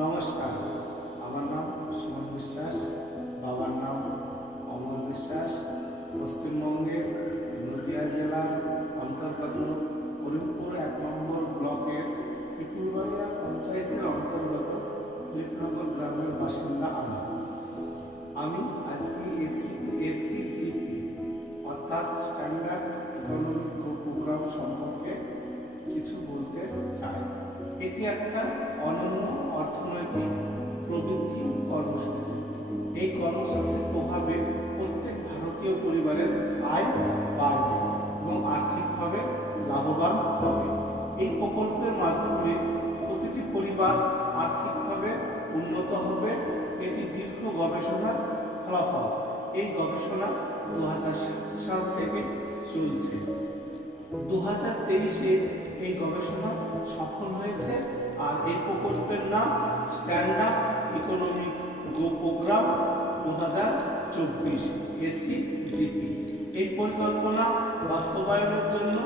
নমস্কার, আমার নাম সুমন বিশ্বাস, বাবার নাম অমর বিশ্বাস। পশ্চিমবঙ্গের নদিয়া জেলার অন্তর্গত করিমপুর 1 নম্বর ব্লকের পিপুলবাড়িয়া পঞ্চায়েতের অন্তর্গত লিপনগর গ্রামের বাসিন্দা আমি আজকে এসিজিপি অর্থাৎ স্ট্যান্ডার্ড ইকোনমিক প্রোগ্রাম সম্পর্কে কিছু বলতে চাই। এটি একটা অনন্য অর্থনৈতিক প্রবৃদ্ধি কর্মসূচি। এই কর্মসূচির প্রভাবে প্রত্যেক ভারতীয় পরিবারের আয় বাড়বে এবং আর্থিকভাবে লাভবান হবে। এই প্রকল্পের মাধ্যমে প্রতিটি পরিবার আর্থিকভাবে উন্নত হবে। এটি দীর্ঘ গবেষণার ফলাফল। এই গবেষণা 2007 সাল থেকে চলছে। 2023-এ এই গবেষণা সফল হয়েছে। আর এই প্রকল্পের নাম স্ট্যান্ডার্ড ইকোনমিক প্রোগ্রাম 2024 এসিজিপি। এই পরিকল্পনা বাস্তবায়নের জন্য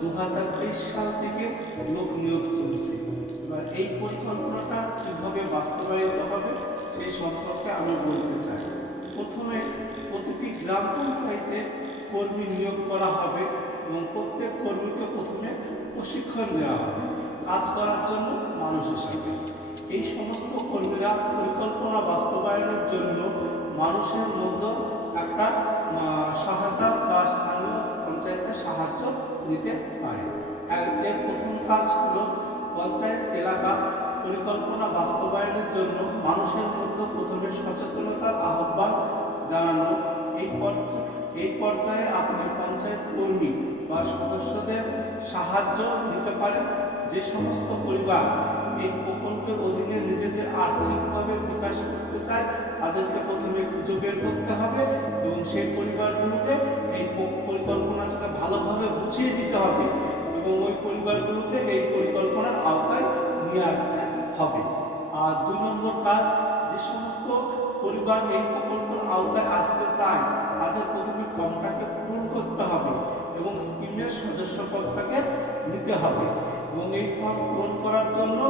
2023 সাল থেকে লোক নিয়োগ চলছে। এবার এই পরিকল্পনাটা কিভাবে বাস্তবায়িত হবে সেই সম্পর্কে আমি বলতে চাই। প্রথমে প্রতিটি গ্রাম পঞ্চায়েতে কর্মী নিয়োগ করা হবে এবং প্রত্যেক কর্মীকে প্রথমে প্রশিক্ষণ দেওয়া হবে কাজ করার জন্য মানুষ হিসাবে। এই সমস্ত কর্মীরা পরিকল্পনা বাস্তবায়নের জন্য মানুষের মধ্যে একটা সহায়তা বা স্থানীয় পঞ্চায়েতের সাহায্য নিতে পারে। এর প্রথম কাজ হলো পঞ্চায়েত এলাকা পরিকল্পনা বাস্তবায়নের জন্য মানুষের মধ্যে প্রথমে সচেতনতার আহ্বান জানানো। এই পর্যায়ে আপনি পঞ্চায়েত কর্মী বা সদস্যদের সাহায্য নিতে পারেন। যে সমস্ত পরিবার এই প্রকল্পের অধীনে নিজেদের আর্থিকভাবে বিকাশ করতে চায় তাদেরকে প্রথমে খুঁজে বের করতে হবে এবং সেই পরিবারগুলোকে এই পরিকল্পনাটাকে ভালোভাবে বুঝিয়ে দিতে হবে এবং ওই পরিবারগুলোকে এই পরিকল্পনার আওতায় নিয়ে আসতে হবে। আর 2 নম্বর কাজ, যে সমস্ত পরিবার এই প্রকল্পের আওতায় আসতে চায় তাদের প্রথমে ফর্মটাকে পূরণ করতে হবে এবং স্কিমের সদস্যপদটাকে নিতে হবে এবং এই ফর্ম পূরণ করার জন্য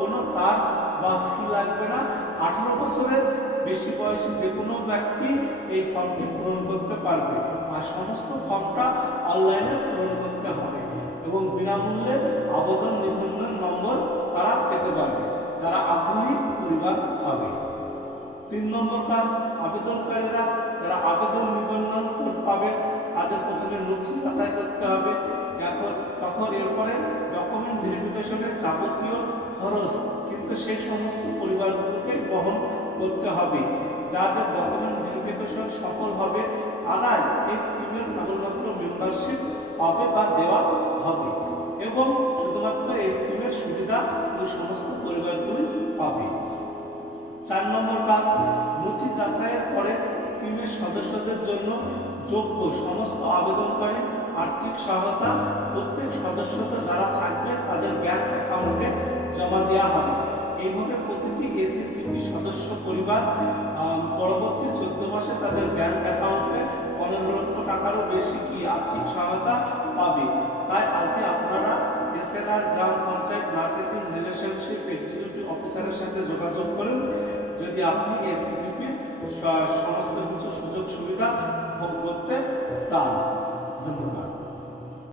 কোনো চার্জ বা ফি লাগবে না। 18 বছরের বেশি বয়সী যে কোনো ব্যক্তি এই ফর্মটি পূরণ করতে পারবে। আর সমস্ত ফর্মটা অনলাইনে পূরণ করতে হবে এবং বিনামূল্যে আবেদন নিবন্ধন নম্বর তারা পেতে পারবে যারা আগ্রহী পরিবার হবে। 3 নম্বর কাজ, আবেদনকারীরা যারা আবেদন নিবন্ধন পাবে তাদের প্রথমে নথি যাচাই করতে হবে। তখন এরপরে ডকুমেন্ট ভেরিফিকেশনের যাবতীয় খরচ কিন্তু সেই সমস্ত পরিবারগুলোকে বহন করতে হবে। যাদের ডকুমেন্ট ভেরিফিকেশন সফল হবে তারাই এই স্কিমের কেবলমাত্র মেম্বারশিপ পাবে বা দেওয়া হবে এবং শুধুমাত্র এই স্কিমের সুবিধা ওই সমস্ত পরিবারগুলি পাবে। 4 নম্বর কাজ, নথি যাচাইয়ের পরে স্কিমের সদস্যদের জন্য যোগ্য সমস্ত আবেদনকারী আর্থিক সহায়তা প্রত্যেক সদস্যতা যারা থাকবে তাদের ব্যাংক অ্যাকাউন্টে জমা দেওয়া হবে। এইভাবে প্রতিটি এসিজিপি সদস্য পরিবার পরবর্তী 14 মাসে তাদের ব্যাংক অ্যাকাউন্টে 15 লক্ষ টাকারও বেশি কি আর্থিক সহায়তা পাবে। তাই আজ আপনারা এসএলআর গ্রাম পঞ্চায়েত মার্কেটিং রিলেশনশিপ এক্সিকিউটিভ অফিসারের সাথে যোগাযোগ করুন যদি আপনি এসিজিপির সমস্ত কিছু সুযোগ সুবিধা ভোগ করতে চান। ধন্যবাদ।